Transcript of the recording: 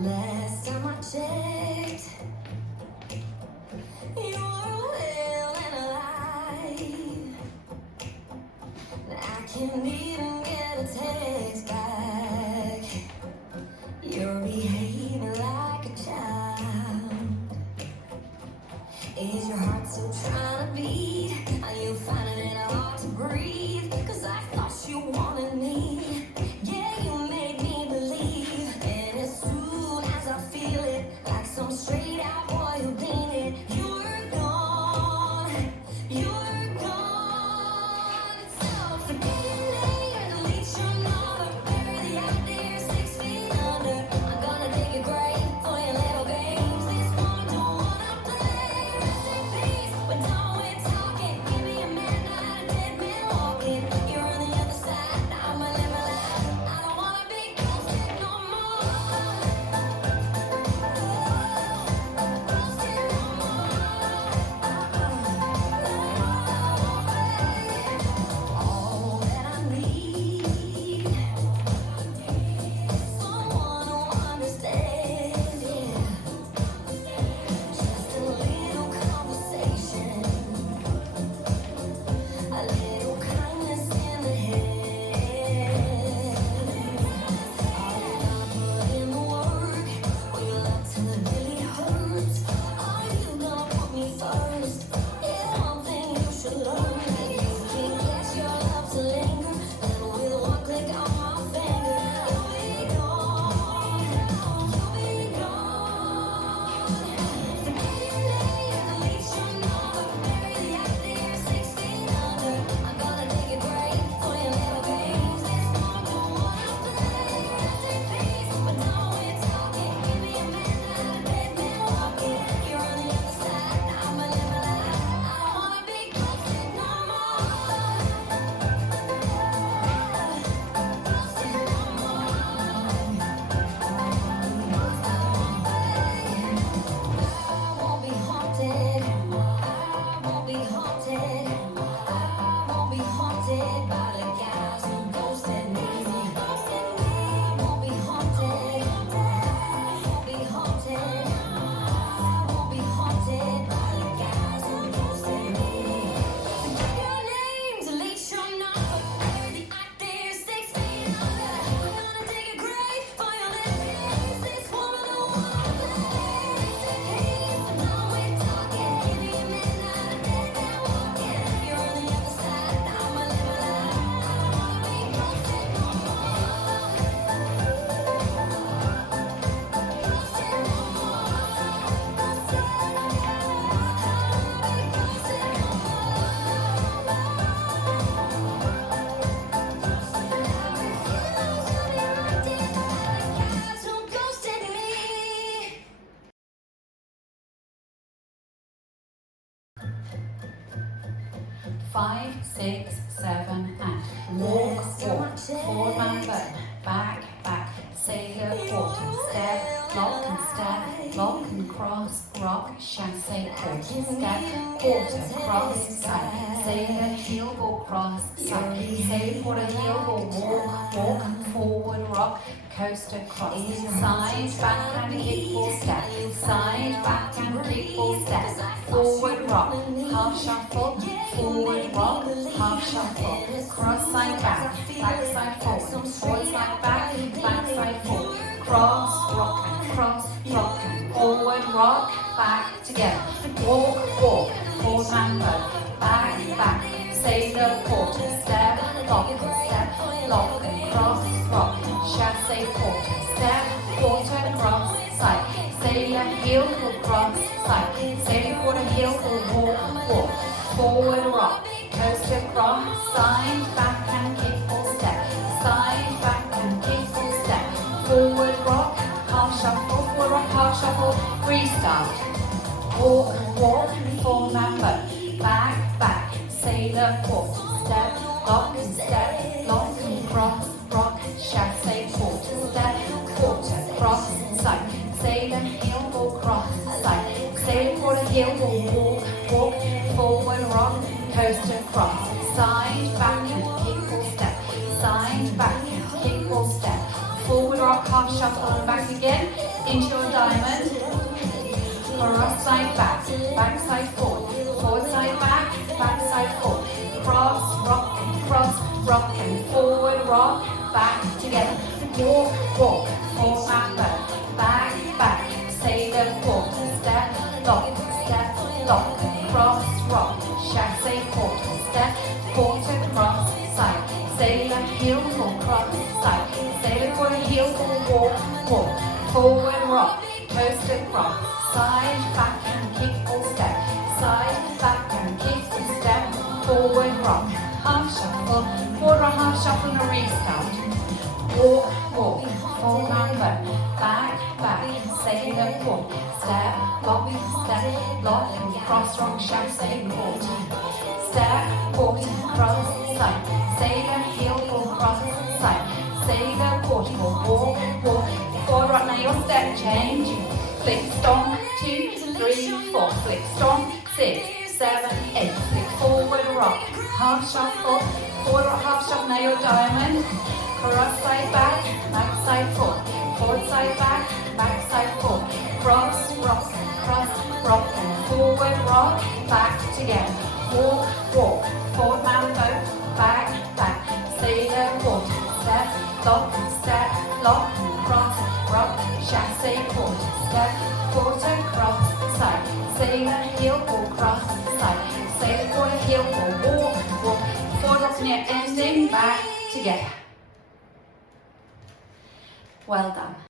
Last time I checked, you were well and alive. I can't even get a text back. You're behaving like a child. Is your heart still trying to beat? Are you finding it hard to breathe? 'Cause I thought you wanted me. Yeah, you made me believe. And as soon as I feel it, like some straight out boy who bleed it, you're gone. You're gone. So forget your name, delete your number, bury the idea 6 feet under. I'm gonna dig a grave for your little games. This one don't wanna play. Rest in peace, we're done with talking. Give me a man, not a dead man walking. You're on the other side, now I'ma live my life. I don't wanna be ghosted no more. Ghosted no more. All that I need is someone who understands, yeah. Just a little conversation, a little kindness in the head. Are you gonna put in the work? Will you love till it really hurts? Are you gonna put me first? Yeah, one thing you should learn. If you can get your love to linger, then with one click on my finger, you'll be gone. You'll be gone. Forget your name, delete your number, bury the idea 6 feet under. I'm gonna dig a grave for your little games. This one don't wanna play. Rest in peace, we're done with talking. Give me a man, not a dead man walking. You're on the other side, now I'ma live my life. I don't wanna be ghosted no more. Ghosted no more. I won't be haunted. I won't be haunted. I won't be haunted by the guys who ghosted me. I won't be haunted. I won't be haunted. I won't be haunted by the guys who ghosted me. Forget your name, delete your number, bury the idea 6 feet under. I'm gonna dig a grave for your little games. This woman don't wanna play. Peace, I'm done with talking. Give me a man, not a dead man walking. You're on the other side, now I'ma live my life. I don't wanna be ghosted no more. Ghosted no more. Ghosted. I don't wanna be ghosted no guys who ghosted me. 5, 6, 7, and walk, walk, forward man bend, back, back, sailor, quarter, step, lock and step, lock and cross, rock, chassé, quarter, step, quarter, cross, side, sailor, heel, go cross, side, sailor, quarter, heel, go walk, walk, forward, rock, coaster, cross, side, backhand, kick, ball, step, side, backhand, kick, ball, step, forward, rock, half shuffle, forward, rock, half shuffle, cross side, back side, forward, forward side, back side, forward, cross, rock and forward, rock, back together, walk, walk, forward man bend, back, sailor, quarter, step, lock and cross, rock, chassé, quarter, step, quarter, cross, side, sailor, heel, go cross, side, sailor, quarter, heel, go walk, walk, forward, rock, coaster, cross, side, backhand, kick, ball, step, side, backhand, kick, ball, step, forward, rock, half shuffle, forward, rock, half shuffle, restart, walk, walk, forward man bend, back, sailor, quarter, step, lock and cross, rock, chassé, quarter, step, quarter, cross, side, sailor, heel, go cross, side, sailor, quarter, heel, go walk, walk, forward, rock, coaster, cross, side, backhand, kick, ball, step, side, backhand, kick, ball, step, forward, rock, half shuffle, and back again, cross side back side forward, forward side back side forward, cross, rock and forward, rock, back together, walk, forward and back, say the quarter, step, lock, cross, rock, chassé, quarter, cross, side, say the heel, pull, cross, side, say the quarter, heel, pull, walk, forward, rock, toast across, side, back and kick or step, side, back and kick and step, forward, rock, half shuffle, quarter, half shuffle and a restart, walk, forward and back, say the quarter, step, lock and cross, rock, chassé, quarter, step, quarter, cross, side, say the heel, pull, cross, side, say the quarter, walk, forward, right, now your step change, flick, stomp, 2, 3, 4, flick, stomp, 6, 7, 8, flick, forward, rock, half shuffle, forward, rock, half shuffle, now your diamond, cross side back side forward side back side forward, cross, rock and forward, rock, back together, walk, forward man boat, back, say the quarter, step, lock, cross, rock, chassé, quarter, cross, side, say the heel, pull, cross, side, say the quarter, heel, pull, walk, forward, rock, and you're ending back together. Well done.